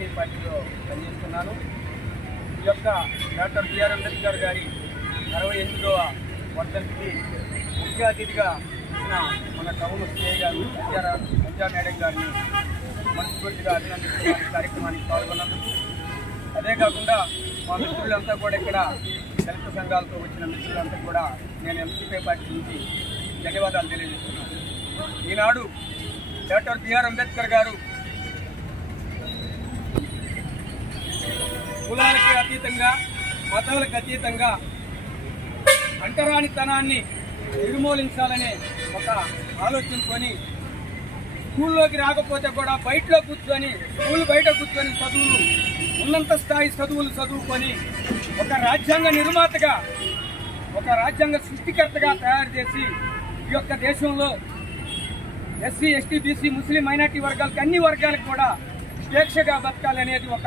CPI పార్టీలో పనిచేస్తున్నాను. ఈ యొక్క డాక్టర్ బిఆర్ అంబేద్కర్ గారి 68వ వర్ధంతికి ముఖ్య అతిథిగా వచ్చిన మన టౌన్ సిఐ గారు సంజా మేడం గారిని మనస్ఫూర్తిగా అభినందిస్తున్న కార్యక్రమానికి పాల్గొన్నందుకు, అదే కాకుండా మా మిత్రులంతా కూడా ఇక్కడ దళిత సంఘాలతో వచ్చిన మిత్రులంతా కూడా నేను ఎంసీపీ పార్టీ నుంచి ధన్యవాదాలు తెలియజేస్తున్నాను. ఈనాడు డాక్టర్ బిఆర్ అంబేద్కర్ గారు కులాలకి అతీతంగా, మతాలకు అతీతంగా అంటరానితనాన్ని నిర్మూలించాలనే ఒక ఆలోచనతోని స్కూల్లోకి రాకపోతే కూడా బయటలో కూర్చొని, స్కూల్ బయట కూర్చొని చదువులు, ఉన్నంత స్థాయి చదువులు చదువుకొని ఒక రాజ్యాంగ నిర్మాతగా, ఒక రాజ్యాంగ సృష్టికర్తగా తయారు చేసి ఈ యొక్క దేశంలో ఎస్సీ, ఎస్టీ, బీసీ, ముస్లిం, మైనార్టీ వర్గాలకు, అన్ని వర్గాలకు కూడా స్వేచ్ఛగా బతకాలనేది ఒక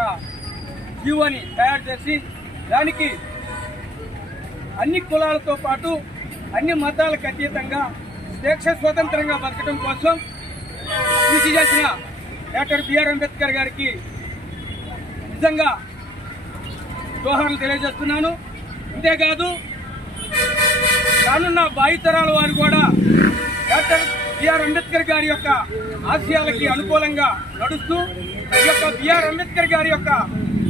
జీవోని తయారు చేసి దానికి అన్ని కులాలతో పాటు అన్ని మతాలకు అతీతంగా స్వేచ్ఛ స్వతంత్రంగా బతకడం కోసం కృషి చేసిన డాక్టర్ బిఆర్ అంబేద్కర్ గారికి నిజంగా జోహార్లు తెలియజేస్తున్నాను. అంతేకాదు రానున్న భావితరాల వారు కూడా డాక్టర్ బిఆర్ అంబేద్కర్ గారి యొక్క ఆశయాలకి అనుకూలంగా నడుస్తూ ఈ యొక్క బిఆర్ అంబేద్కర్ గారి యొక్క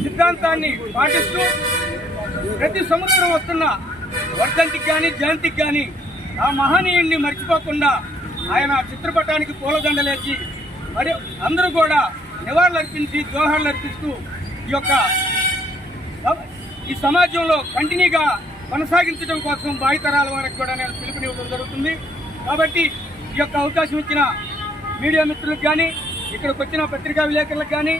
సిద్ధాంతాన్ని పాటిస్తూ ప్రతి సంవత్సరం వస్తున్న వర్ధంతికి కానీ, జయంతికి కానీ ఆ మహనీయుడిని మర్చిపోకుండా ఆయన చిత్రపటానికి పూలదండలేసి మరి అందరూ కూడా నివాళులర్పించి జోహార్లు అర్పిస్తూ ఈ సమాజంలో కంటిన్యూగా కొనసాగించడం కోసం భావితరాల వారికి కూడా నేను పిలుపునివ్వడం జరుగుతుంది. కాబట్టి ఈ యొక్క అవకాశం ఇచ్చిన మీడియా మిత్రులకు కానీ, ఇక్కడికి వచ్చిన పత్రికా విలేకరులకు కానీ,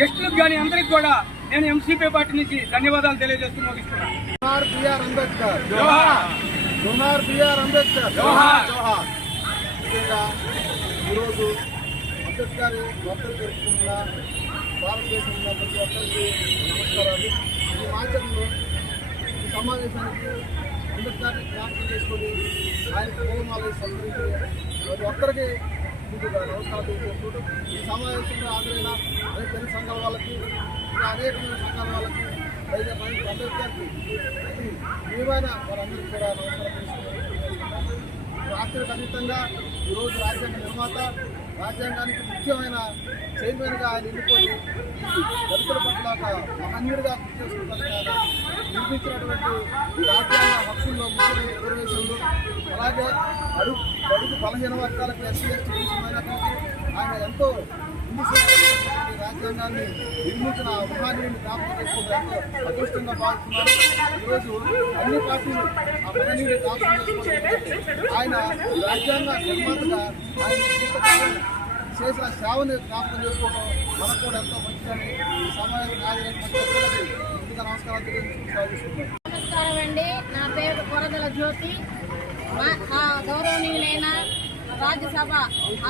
గెస్టులకు కానీ అందరికీ కూడా నేను ఎంసీపీ పార్టీ నుంచి ధన్యవాదాలు తెలియజేస్తూ ముగిస్తున్నాను. జోహార్ బిఆర్ అంబేద్కర్, జోహార్ బిఆర్ అంబేద్కర్, ముఖ్యంగా ఈరోజు అంబేద్కర్ వర్ధంతి జరుపుకుంటున్న భారతదేశంలో ప్రతి ఒక్కరికి నమస్కారాలు. ఈ మాధ్యమంలో ఈ సమావేశానికి అంబేద్కర్ని జ్ఞాపకం చేసుకొని ఆయన పూలమాల సంస్కరించి ప్రతి ఒక్కరికి ముందుగా నమస్కారాలు తెలియజేసుకుంటూ ఈ సమావేశంలో హాజరైన అనేక తెలుగు సంఘాల వాళ్ళకి, ఇంకా అనేకమైన సంఘాల వాళ్ళకి, అంబేద్కర్కి విలువైన వారందరికీ కూడా నమస్కారం తెలుసుకుంటున్నాం. రాష్ట్రానికి అతీతంగా ఈరోజు రాజ్యాంగ నిర్మాత, రాజ్యాంగానికి ముఖ్యమైన చైర్మన్గా ఆయన ఎన్నుకొని దళితుల పట్ల ఒక మహనీయుడిగా గుర్తు చేసుకుంటారు. ఆయన నిర్మించినటువంటి రాజ్యాంగ హక్కుల్లో ముఖ్యమైన రిజర్వేషన్లు, అలాగే బడుగు బలహీన వర్గాలకు ఎస్సీ, ఎస్టీ, బీసీ, మైనారిటీలకు ఆయన ఎంతో రాజ్యాంగాన్ని నిర్మించిన మహనీయుడిని జ్ఞాపకం చేసుకుంటూ ఎంతో అదృష్టంగా భావిస్తున్నారు. ఈరోజు అన్ని పార్టీలు ఆ మహనీయుడిని జ్ఞాపకం చేసుకుంటూ ఆయన రాజ్యాంగ నిర్మాతగా ఆయన చేసిన సేవని జ్ఞాపకం చేసుకోవడం మనకు కూడా ఎంతో మంచిదని ఈ సమావేశం హాజరైన ముందుగా నమస్కారాలు తెలియజేసుకుంటున్నాను. నమస్కారం అండి. నా పేరు కొరదల జ్యోతి. మా గౌరవనీయులైన రాజ్యసభ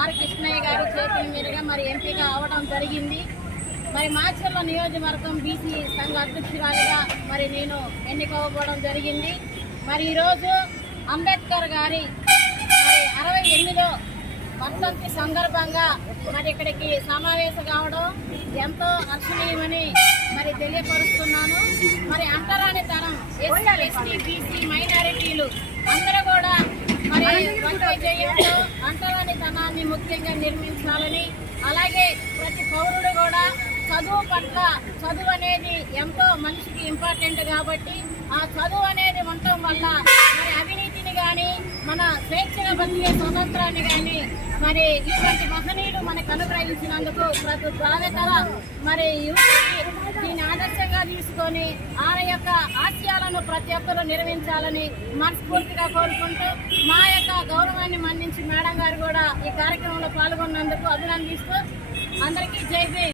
ఆర్ కృష్ణయ్య గారి చేతుల మీదుగా మరి ఎంపిక అవడం జరిగింది. మరి మాచర్ల నియోజకవర్గం బీసీ సంఘ అధ్యక్షురాలిగా మరి నేను ఎన్నికవ్వడం జరిగింది. మరి ఈరోజు అంబేద్కర్ గారి మరి 68వ వర్ధంతి సందర్భంగా మరి ఇక్కడికి సమావేశం కావడం ఎంతో హర్షణీయమని మరి తెలియపరుస్తున్నాను. మరి అంటరానితనం, ఎస్సీ, ఎస్టీ, బీసీ, మైనారిటీలు అందరూ కూడా మరి వంటజయంతో అంటరానితనాన్ని ముఖ్యంగా నిర్మించాలని, అలాగే ప్రతి పౌరుడు కూడా చదువు పట్ల, చదువు అనేది ఎంతో మనిషికి ఇంపార్టెంట్ కాబట్టి ఆ చదువు అనేది ఉండటం వల్ల మరి అవినీతిని కానీ, మన స్వేచ్ఛగా బతికే స్వతంత్రాన్ని కానీ మరి ఇటువంటి మహనీయులు మనకు అనుగ్రహించినందుకు ప్రతి భావితర మరి యువతకి దీన్ని ఆదర్శంగా తీసుకొని ఆయన యొక్క ఆశయాలను ప్రతి ఒక్కరూ నిర్వహించాలని మనస్ఫూర్తిగా కోరుకుంటూ మా యొక్క గౌరవాన్ని మన్నించి మేడం గారు కూడా ఈ కార్యక్రమంలో పాల్గొన్నందుకు అభినందిస్తూ అందరికీ జై జై.